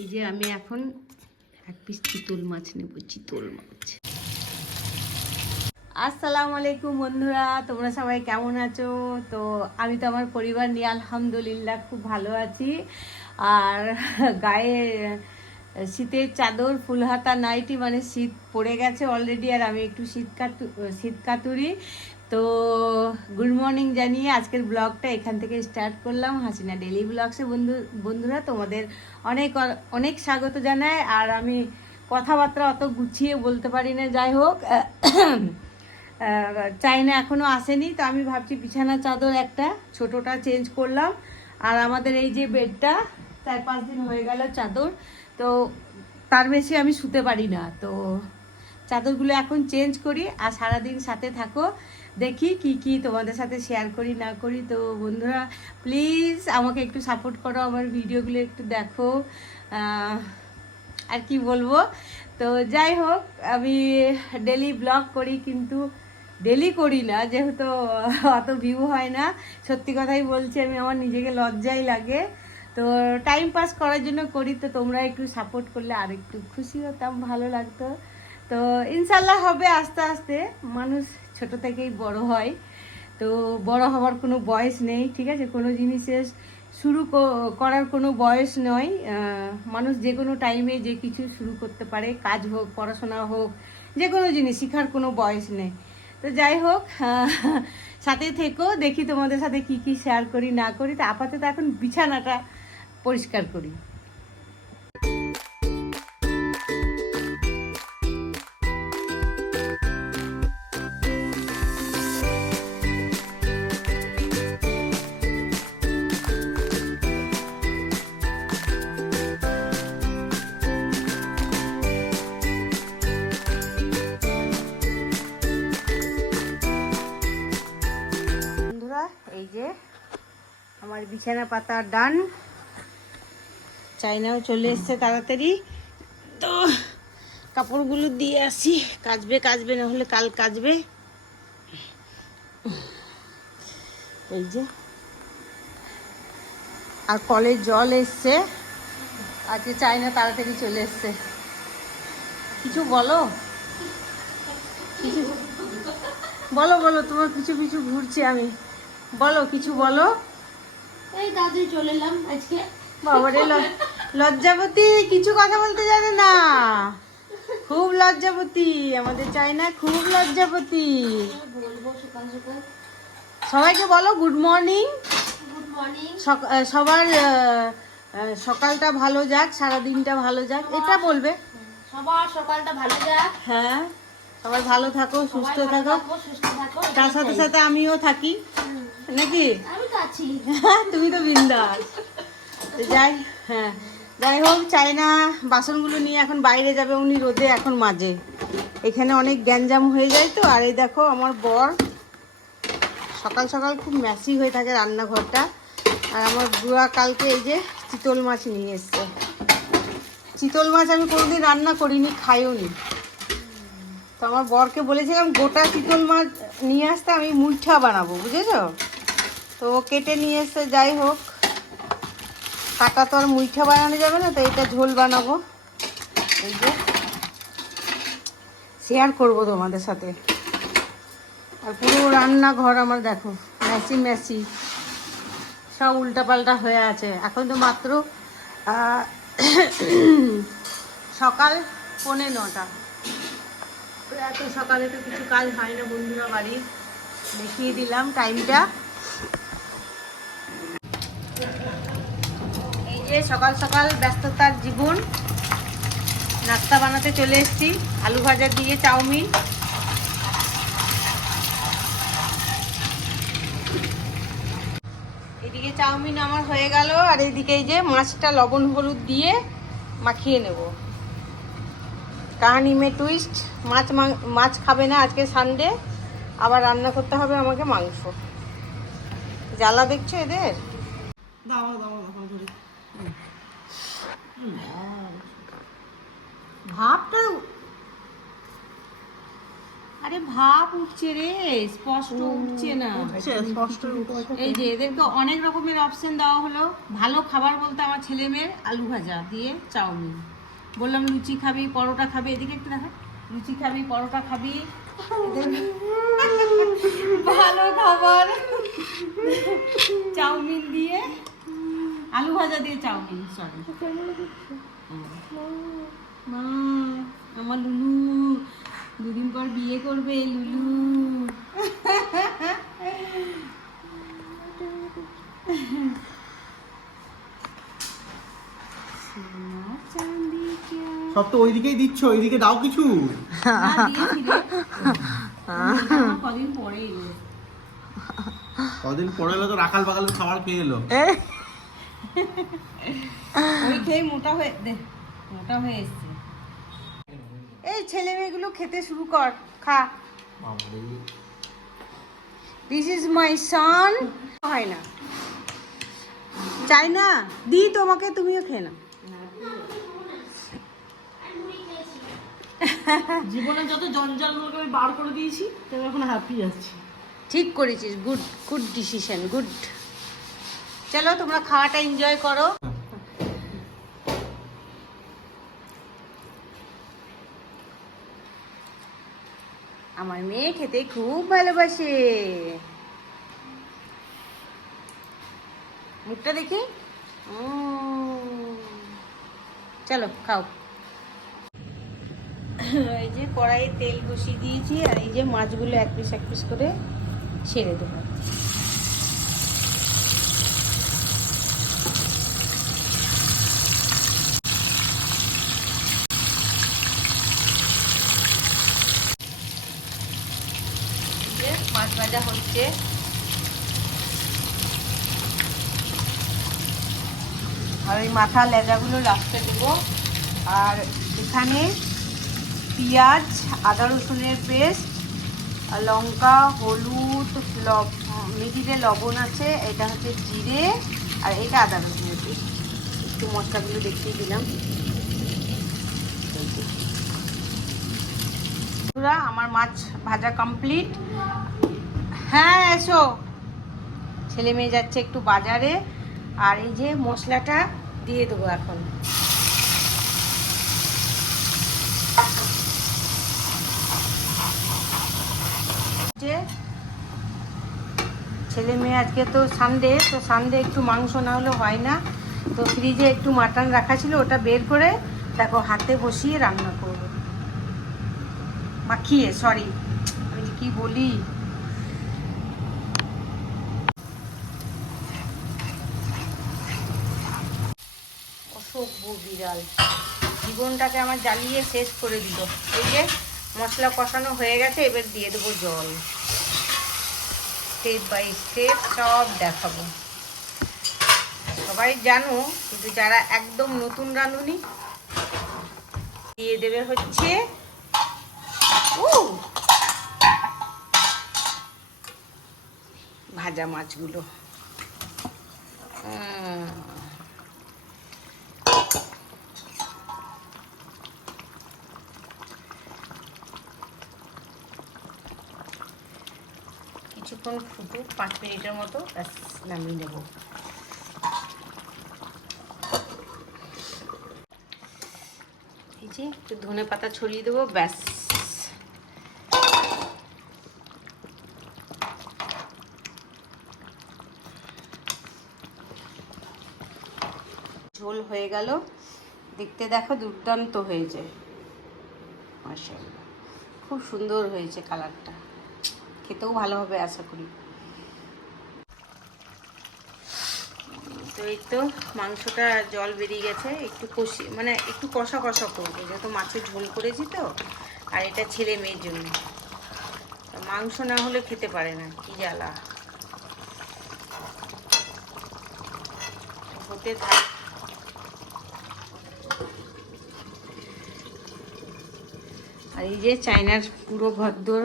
এই যে আমি এখন এক পিস চিতল মাছ নেব, চিতল মাছ। আসসালামু আলাইকুম বন্ধুরা, তোমরা সবাই কেমন আছো? তো আমি তো আমার পরিবার নিয়ে আলহামদুলিল্লাহ খুব ভালো আছি। আর গায়ে শীতের চাদর, ফুলহাতা, নাইটি মানে শীত পড়ে গেছে অলরেডি আর আমি একটু শীত কাতু, শীত কাতুরি। তো গুড মর্নিং জানিয়ে আজকের ব্লগটা এখান থেকে স্টার্ট করলাম। হাসিনা ডেলি ব্লগসে বন্ধু, বন্ধুরা, তোমাদের অনেক অনেক স্বাগত জানায় আর আমি কথাবার্তা অত গুছিয়ে বলতে পারি না। যাই হোক চাইনা এখনও আসেনি, তো আমি ভাবছি বিছানা চাদর একটা, ছোটোটা চেঞ্জ করলাম। আর আমাদের এই যে বেডটা চার পাঁচ দিন হয়ে গেল চাদর, তো তার বেশি আমি শুতে পারি না। তো চাদরগুলো এখন চেঞ্জ করি, আর সারাদিন সাথে থাকো। দেখি কি কি তোমাদের সাথে শেয়ার করি, না করি। তো বন্ধুরা প্লিজ আমাকে একটু সাপোর্ট করো, আমার ভিডিওগুলো একটু দেখো। আর কি বলব? তো যাই হোক, আমি ডেলি ব্লগ করি কিন্তু ডেলি করি না, যেহেতু অত ভিউ হয় না। সত্যি কথাই বলছি, আমি আমার নিজেকে লজ্জাই লাগে। তো টাইম পাস করার জন্য করি, তো তোমরা একটু সাপোর্ট করলে আর একটু খুশি হতাম, ভালো লাগতো। তো ইনশাল্লাহ হবে আস্তে আস্তে। মানুষ ছোট থেকেই বড় হয়। তো বড় হওয়ার কোনো বয়স নেই, ঠিক আছে? কোনো জিনিসের শুরু করার কোনো বয়স নয়। মানুষ যে কোনো টাইমে যে কিছু শুরু করতে পারে, কাজ হোক, পড়াশোনা হোক, যে কোনো জিনিস, শেখার কোনো বয়স নেই। তো যাই হোক সাথে থেকেও দেখি তোমাদের সাথে কি কি শেয়ার করি, না করি। তো আপাতত এখন বিছানাটা পরিষ্কার করি। এই যে আমার বিছানা পাতা ডান। চাইনাও চলে এসছে তাড়াতাড়ি। তো কাপড়গুলো দিয়ে আসি। কাচবে কাচবে না হলে কাল কাচবে। এই যে। আর কলের জল এসছে। আজকে চাইনা তাড়াতাড়ি চলে এসছে। কিছু বলো? কিছু বলো বলো, তোমার কিছু কিছু ঘুরছি আমি। বলো কিছু বলো। এই দাদি চলে এলাম আজকে। বাবারে লজ্জাবতী কিছু কথা বলতে জানে না। খুব লজ্জাবতী আমাদের চাই না খুব লজ্জাবতী। সবাইকে বলো গুড মর্নিং গুড মর্নিং সবার সকালটা ভালো যাক সারা দিনটা ভালো যাক। এটা বলবে? সবার সকালটা ভালো যাক। হ্যাঁ সবাই ভালো থাকো সুস্থ থাকো। তার সাথে সাথে আমিও থাকি। নাকি? আমি তো আছি। তুমি তো বিন্দাস। যাই হ্যাঁ। যাই হোক চাইনা বাসনগুলো নিয়ে এখন বাইরে যাবে উনি রোদে এখন মাঝে। এখানে অনেক গ্যাঞ্জাম হয়ে যায় তো আর এই দেখো আমার বর। সকাল সকাল খুব ম্যাসি হয়ে থাকে রান্নাঘরটা। আর আমার বুড়া কালকে এই যে চিতল মাছ নিয়ে এসছে। চিতল মাছ আমি কোনোদিন রান্না করিনি খাইও নি। তো আমার বরকে বলেছিলাম গোটা চিতল মাছ নিয়ে আসতে আমি মুইঠা বানাবো বুঝেছ? তো কেটে নিয়ে এসে যাই হোক। কাটা তো আর মুইঠা বানানো যাবে না, তো এটা ঝোল বানাবো। এই যে শেয়ার করব তোমাদের সাথে। আর পুরো রান্নাঘর আমার দেখো ম্যাসি ম্যাসি সব উল্টাপাল্টা হয়ে আছে। এখন তো মাত্র সকাল পৌনে নটা। এত সকালে তো কিছু কাজ হয় না বন্ধুরা বাড়ির। দেখিয়ে দিলাম টাইমটা এই যে সকাল সকাল ব্যস্ততার জীবন, নাস্তা বানাতে চলে এসেছি, আলু ভাজা দিয়ে চাউমিন। এদিকে চাউমিন আমার হয়ে গেল, আর এদিকে এই যে মাছটা লবণ হলুদ দিয়ে মাখিয়ে নেব। কাহানি মে টুইস্ট মাছ মাছ খাবে না আজকে সানডে আবার রান্না করতে হবে আমাকে মাংস। জ্বালা দেখছ এদের? ভাবটা আরে ভাব উঠছে রে স্পষ্ট উঠছে না। এই যে এদেরকে অনেক রকমের অপশন দেওয়া হলো। ভালো খাবার বলতে আমার ছেলে মেয়ের আলু ভাজা দিয়ে চাউমিন। বললাম লুচি খাবি পরোটা খাবি। এদিকে একটু দেখা। লুচি খাবি পরোটা খাবি। ভালো খাবার। চাউমিন দিয়ে ভাজা দিয়ে চাউমিন সরি মা আমার লুলু দুদিন পর বিয়ে করবে লুলু। সব তো ওইদিকেই দিচ্ছ ওইদিকে দাও কিছু। কদিন পরে এলো। কদিন পরে এলো তো রাখাল বাকাল খাবার খেয়ে এলো। ওই খেয়ে মোটা হয়ে দে মোটা হয়ে এসছে। এই ছেলে মেয়েগুলো খেতে শুরু কর খা। দিস ইজ মাই সন হয় না। চাই না দি তোমাকে তুমিও খেয়ে নাও। জীবনে যত জঞ্জালগুলোকে আমি বার করে দিয়েছি তো এখন হ্যাপি আছি। ঠিক করেছিস গুড গুড ডিসিশন গুড চলো, তোমরা খাওয়াটা এনজয় করো। আমার মেয়ে খেতে খুব ভালোবাসে। মুখটা দেখি। চলো, খাও। এই যে কড়াইয়ে তেল বসিয়ে দিয়েছি, আর এই যে মাছগুলো এক পিস এক পিস করে ছেড়ে দেবো এই যে মাছ ভাজা হচ্ছে আর ওই মাথা লেজাগুলো লাস্টে দেবো। আর এখানে পেঁয়াজ, আদা রসুনের পেস্ট লঙ্কা, হলুদ, লব লবণ আছে, এটা হচ্ছে জিরে আর এটা আদা রসুনের পেস্ট। একটু মশলাগুলো দেখিয়ে দিলাম। আমার মাছ ভাজা কমপ্লিট হ্যাঁ এসো। ছেলে মেয়ে যাচ্ছে একটু বাজারে। আর এই যে মশলাটা দিয়ে দেবো এখন। ছেলে মেয়ে আজকে তো সানডে তো সানডে একটু মাংস না হলে হয় না। তো ফ্রিজে একটু মাটন রাখা ছিল, ওটা বের করে দেখো হাতে বসিয়ে রান্না করব। মাখিয়ে সরি আমি কি বলি? বিড়াল। জীবনটাকে আমার জ্বালিয়ে শেষ করে দিল। এই যে মশলা কষানো হয়ে গেছে, এবার দিয়ে দেবো জল। স্টেপ বাই স্টেপ সব দেখাবো। সবাই জানো, কিন্তু যারা একদম নতুন রাঁধুনি, দিয়ে দেবে হচ্ছে ও ভাজা মাছগুলো। উম। কিছুক্ষণ ফুটুক, পাঁচ মিনিটের মতো, ব্যাস, নামিয়ে নেব। এই যে একটু ধনে পাতা ছড়িয়ে দেবো, ব্যাস। ঝোল হয়ে গেল। দেখতে দেখো দুর্দান্ত হয়েছে। মাশাআল্লাহ। খুব সুন্দর হয়েছে কালারটা। খেতেও ভালো হবে আশা করি। তো এই তো মাংসটা জল বেরিয়ে গেছে একটু কষি মানে একটু কষা কষা করব যেহেতু মাছের ঝোল করেছি তো আর এটা ছেলে মেয়ের জন্য। মাংস না হলে খেতে পারে না কি জ্বালা। হতে থাক। আর এই যে চায়নার পুরো ঘরদোর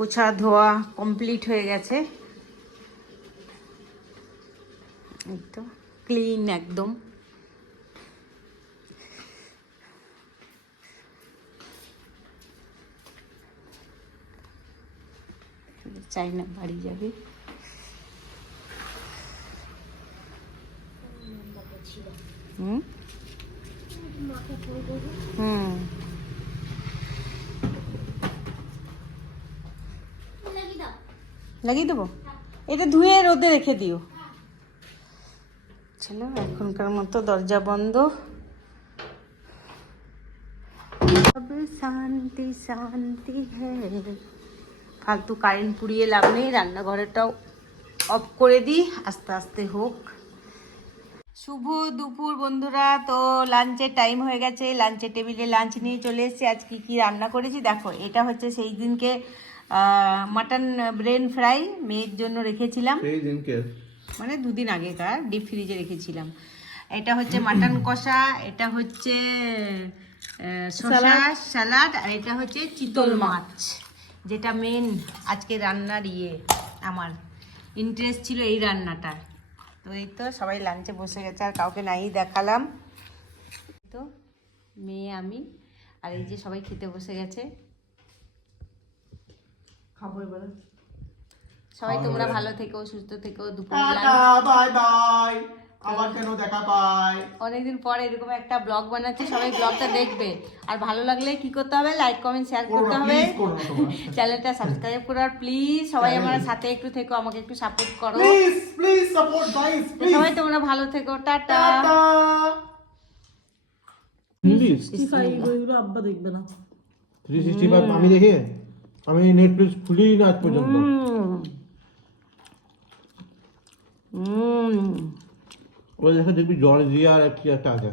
পোছা ধোয়া কমপ্লিট হয়ে গেছে। এই তো, ক্লিন একদম। চাই না বাড়ি যাবে। হুম? হুম লাগিয়ে দাও লাগিয়ে দেবো? এটা ধুয়ে রোদে রেখে দিও। চলো, এখনকার মতো দরজা বন্ধ। শান্তি শান্তি হ্যাঁ ফালতু কারেন্ট পুড়িয়ে লাভ নেই, রান্নাঘরেটাও অফ করে দিই, আস্তে আস্তে হোক। শুভ দুপুর বন্ধুরা, তো লাঞ্চের টাইম হয়ে গেছে, লাঞ্চের টেবিলে লাঞ্চ নিয়ে চলে এসেছি। আজ কি কি রান্না করেছি? দেখো, এটা হচ্ছে সেই দিনকে মাটন ব্রেন ফ্রাই মেয়ের জন্য রেখেছিলাম। মানে দুদিন আগেকার ডিপ ফ্রিজে রেখেছিলাম। এটা হচ্ছে মাটন কষা এটা হচ্ছে শসা স্যালাড আর এটা হচ্ছে চিতল মাছ যেটা মেন আজকে রান্নার ইয়ে আমার ইন্টারেস্ট ছিল এই রান্নাটা তো এই তো সবাই লাঞ্চে বসে গেছে আর কাউকে নাই দেখালাম। তো মেয়ে আমি আর এই যে সবাই খেতে বসে গেছে। খাব এবারে সবাই তোমরা ভালো থেকো সুস্থ থেকো দুপুর বাই বাই আবার কেন দেখা পাই? অনেকদিন পর এরকম একটা ব্লগ বানাচ্ছি সবাই ব্লগটা দেখবে। আর ভালো লাগলে কি করতে হবে? লাইক কমেন্ট শেয়ার করতে হবে। চ্যানেলটা সাবস্ক্রাইব করো আর প্লিজ সবাই আমার সাথে একটু থেকো আমাকে একটু সাপোর্ট করো। Please please support guys please সবাই তোমরা ভালো থেকো টাটা। আব্বা দেখবে না। থ্রি সিক্সটি ফাইভ আমি দেখে? আমি নেটফ্লিক্স খুলি না আজ পর্যন্ত। হুম। ওই দেখে দেখবি জর্জিয়া দিয়ে আর কি একটা আছে।